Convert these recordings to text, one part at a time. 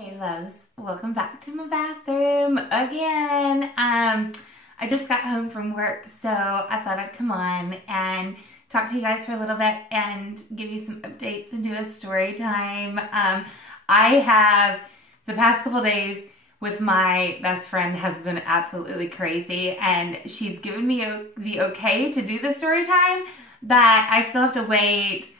Hey loves, welcome back to my bathroom again. I just got home from work, so I thought I'd come on and talk to you guys for a little bit and give you some updates and do a story time. I have, the past couple days with my best friend has been absolutely crazy, and she's given me the okay to do the story time, but I still have to wait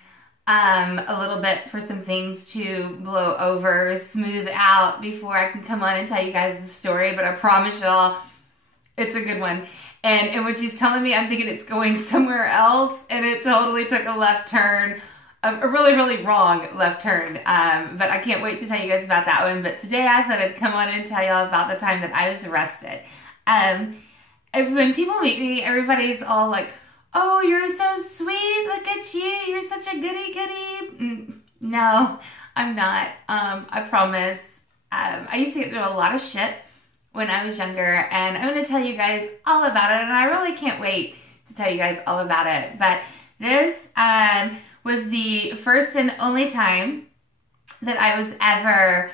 a little bit for some things to blow over, smooth out before I can come on and tell you guys the story. But I promise y'all, it's a good one. And when she's telling me, I'm thinking it's going somewhere else, and it totally took a left turn, a really, really wrong left turn. But I can't wait to tell you guys about that one. But today I thought I'd come on and tell y'all about the time that I was arrested. When people meet me, everybody's all like, "Oh, you're so sweet, look at you, you're such a goody-goody." No, I'm not. I promise. I used to get into a lot of shit when I was younger, and I'm going to tell you guys all about it, and I really can't wait to tell you guys all about it. But this was the first and only time that I was ever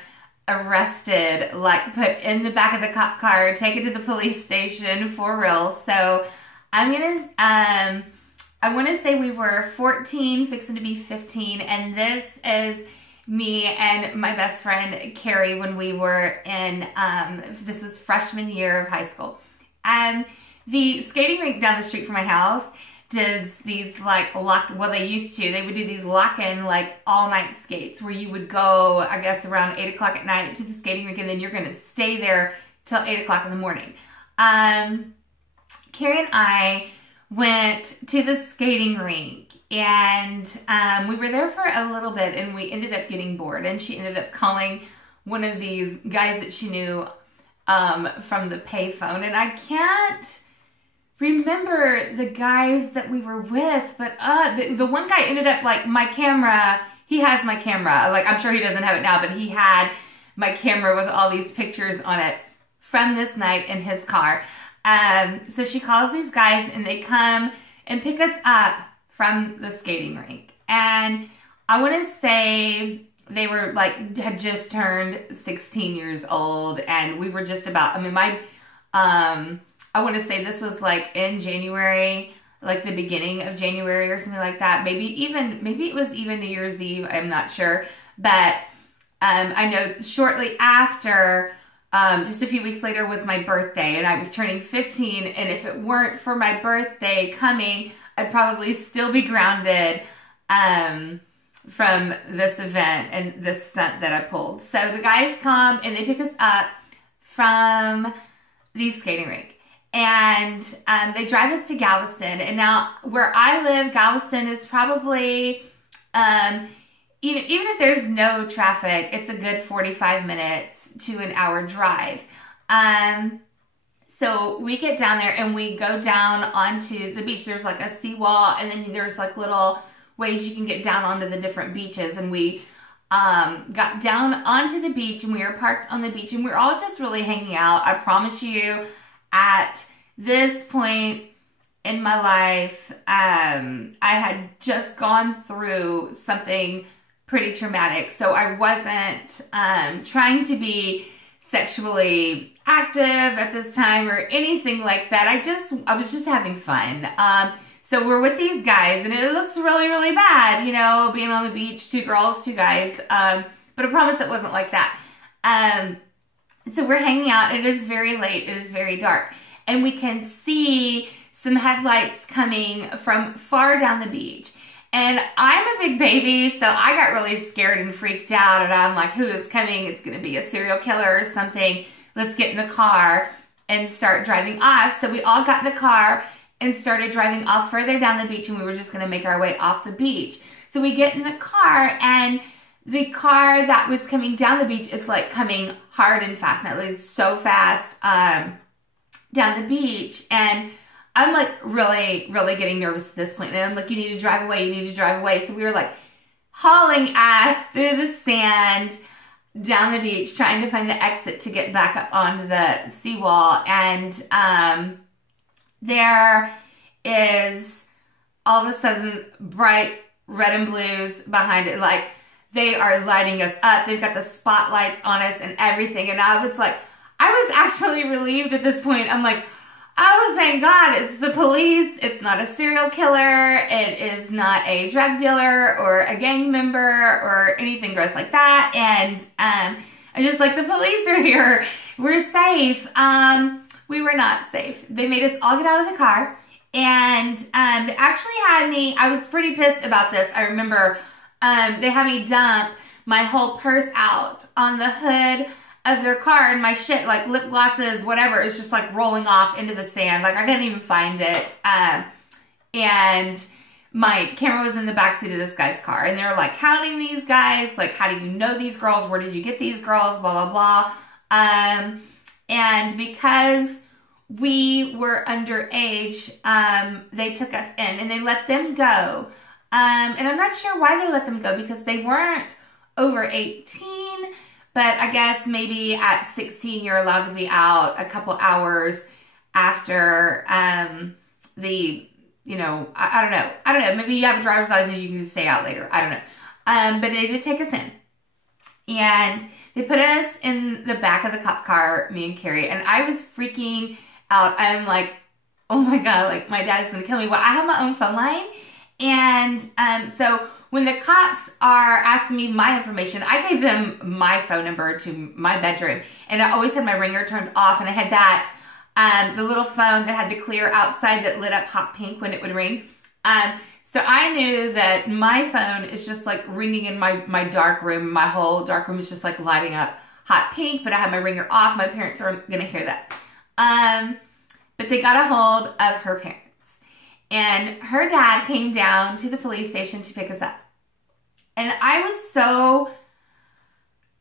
arrested, like put in the back of the cop car, taken to the police station for real. So I'm gonna, I want to say we were 14, fixing to be 15, and this is me and my best friend Carrie when we were in, this was freshman year of high school. And the skating rink down the street from my house does these like they would do these lock-in like all-night skates where you would go, I guess, around 8 o'clock at night to the skating rink, and then you're going to stay there till 8 o'clock in the morning. Carrie and I went to the skating rink, and we were there for a little bit, and we ended up getting bored, and she ended up calling one of these guys that she knew from the payphone, and I can't remember the guys that we were with, but the one guy ended up, like, my camera, he has my camera, like, I'm sure he doesn't have it now, but he had my camera with all these pictures on it from this night in his car. So she calls these guys, and they come and pick us up from the skating rink. And I want to say they were like, had just turned 16 years old, and we were just about, I mean, I want to say this was like in January, like the beginning of January or something like that. Maybe it was even New Year's Eve. I'm not sure. But, I know shortly after, just a few weeks later was my birthday, and I was turning 15, and if it weren't for my birthday coming, I'd probably still be grounded from this event and this stunt that I pulled. So the guys come, and they pick us up from the skating rink, and they drive us to Galveston. And now, where I live, Galveston is probably, even if there's no traffic, it's a good 45 minutes to an hour drive. So we get down there, and we go down onto the beach. There's like a seawall, and then there's like little ways you can get down onto the different beaches. And we got down onto the beach, and we were parked on the beach, and we were all just really hanging out. I promise you, at this point in my life, I had just gone through something pretty traumatic. So I wasn't trying to be sexually active at this time or anything like that. I was just having fun. So we're with these guys, and it looks really, really bad, you know, being on the beach, 2 girls, 2 guys. But I promise it wasn't like that. So we're hanging out. It is very late. It is very dark. And we can see some headlights coming from far down the beach. And I'm a big baby, so I got really scared and freaked out, and I'm like, who is coming? It's going to be a serial killer or something. Let's get in the car and start driving off. So we all got in the car and started driving off further down the beach, and we were just going to make our way off the beach. So we get in the car, and the car that was coming down the beach is like coming hard and fast, and it was so fast down the beach. And I'm like really, really getting nervous at this point. And I'm like, you need to drive away. You need to drive away. So we were like hauling ass through the sand down the beach, trying to find the exit to get back up onto the seawall. And there is all of a sudden bright red and blues behind it. Like they are lighting us up. They've got the spotlights on us and everything. And I was like, I was actually relieved at this point. I'm like, oh, thank God, it's the police. It's not a serial killer. It is not a drug dealer or a gang member or anything gross like that. And I'm just like, the police are here. We're safe. We were not safe. They made us all get out of the car. And they actually had me, I was pretty pissed about this. I remember they had me dump my whole purse out on the hood of their car, and my shit, like lip glosses, whatever, is just like rolling off into the sand. Like I couldn't even find it. And my camera was in the backseat of this guy's car, and they were like hounding these guys. Like, how do you know these girls? Where did you get these girls? Blah, blah, blah. And because we were underage, they took us in and they let them go. And I'm not sure why they let them go, because they weren't over 18. But I guess maybe at 16, you're allowed to be out a couple hours after you know, I don't know. I don't know. Maybe you have a driver's license, you can just stay out later. I don't know. But they did take us in. And they put us in the back of the cop car, me and Carrie. And I was freaking out. I'm like, oh my God, like my dad is going to kill me. Well, I have my own phone line. And so when the cops are asking me my information, I gave them my phone number to my bedroom, and I always had my ringer turned off, and I had that, the little phone that had the clear outside that lit up hot pink when it would ring. So I knew that my phone is just like ringing in my dark room. My whole dark room is just like lighting up hot pink, but I had my ringer off. My parents are going to hear that. But they got a hold of her parents. And her dad came down to the police station to pick us up. And I was so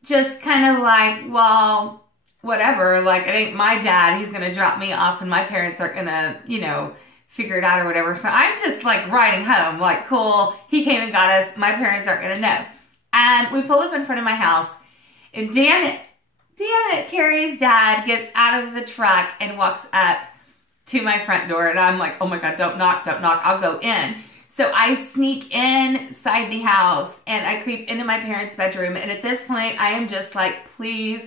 just kind of like, well, whatever. Like, it ain't my dad. He's going to drop me off and my parents are going to, you know, figure it out or whatever. So I'm just like riding home. Like, cool. He came and got us. My parents aren't going to know. And we pull up in front of my house. And damn it, Carrie's dad gets out of the truck and walks up to my front door, and I'm like, oh my God, don't knock, I'll go in. So I sneak inside the house and I creep into my parents' bedroom, and at this point I am just like, please,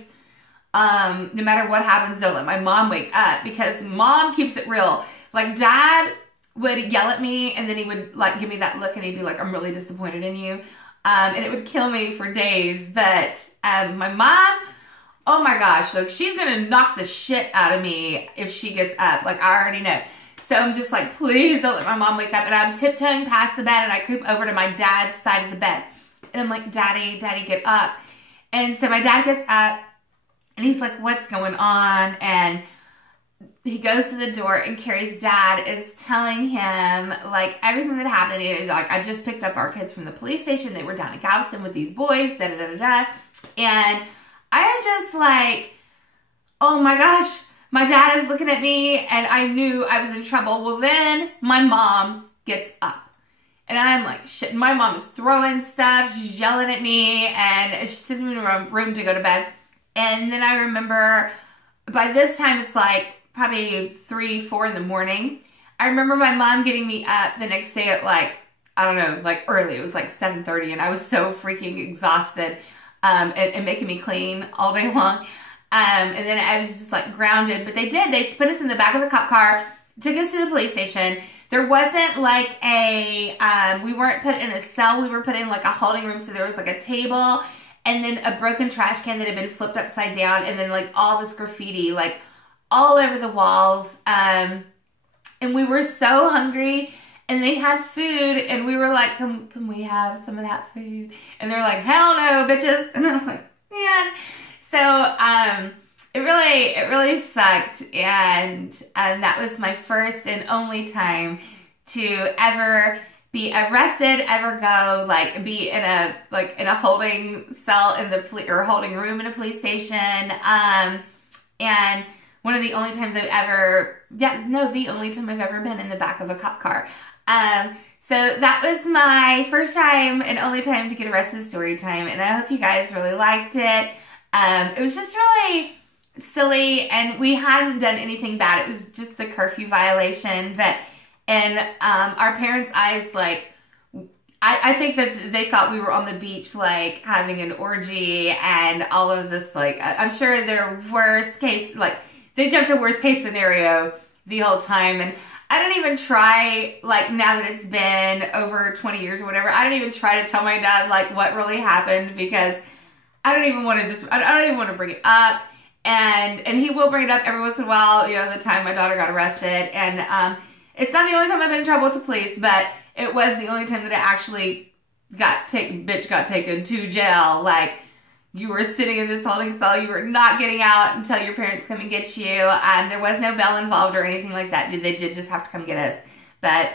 no matter what happens, don't let my mom wake up, because mom keeps it real. Like, dad would yell at me and then he would like give me that look and he'd be like, I'm really disappointed in you. And it would kill me for days. But my mom, oh my gosh, like she's gonna knock the shit out of me if she gets up. Like, I already know. So I'm just like, please don't let my mom wake up. And I'm tiptoeing past the bed and I creep over to my dad's side of the bed. And I'm like, Daddy, get up. And so my dad gets up and he's like, what's going on? And he goes to the door and Carrie's dad is telling him like everything that happened. And, like, I just picked up our kids from the police station. They were down in Galveston with these boys, da da da da da. And I am just like, oh my gosh, my dad is looking at me, and I knew I was in trouble. Well, then my mom gets up and I'm like, shit. My mom is throwing stuff. She's yelling at me and she sends me in a room to go to bed. And then I remember by this time it's like probably 3, 4 in the morning. I remember my mom getting me up the next day at like, I don't know, like early. It was like 7:30 and I was so freaking exhausted. And making me clean all day long. And then I was just like grounded. But they put us in the back of the cop car, took us to the police station. There wasn't like we weren't put in a cell. We were put in like a holding room. So there was like a table and then a broken trash can that had been flipped upside down. And then like all this graffiti, like all over the walls. And we were so hungry. And they had food, and we were like, can we have some of that food? And they're like, hell no, bitches. And I'm like, man. So, it really sucked. And that was my first and only time to ever be arrested, ever go, like, be in a holding cell in the holding room in a police station. And one of the only times the only time I've ever been in the back of a cop car. So that was my first time and only time to get arrested story time, and I hope you guys really liked it. It was just really silly, and we hadn't done anything bad. It was just the curfew violation, but in our parents' eyes, like, I think that they thought we were on the beach, like, having an orgy and all of this, like, I'm sure their worst case, like, they jumped to worst case scenario the whole time. And I don't even try, like, now that it's been over 20 years or whatever, I don't even try to tell my dad, like, what really happened, because I don't even want to I don't even want to bring it up. And he will bring it up every once in a while, you know, the time my daughter got arrested. And it's not the only time I've been in trouble with the police, but it was the only time that I actually got taken to jail. Like, you were sitting in this holding cell, you were not getting out until your parents come and get you. There was no bail involved or anything like that. They did just have to come get us. But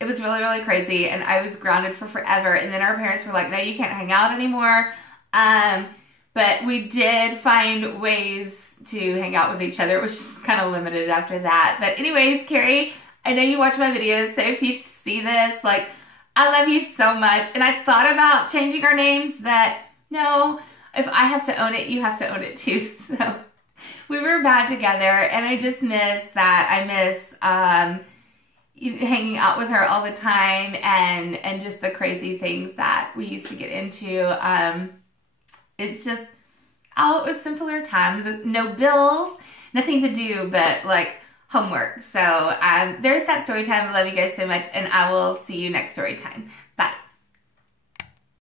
it was really, really crazy, and I was grounded for forever. And then our parents were like, no, you can't hang out anymore. But we did find ways to hang out with each other. It was just kind of limited after that. But anyways, Carrie, I know you watch my videos, so if you see this, like, I love you so much. And I thought about changing our names, but no, if I have to own it, you have to own it too. So we were bad together, and I just miss that. I miss hanging out with her all the time, and just the crazy things that we used to get into. It's just, oh, it was simpler times. No bills, nothing to do but, like, homework. So there's that story time. I love you guys so much, and I will see you next story time.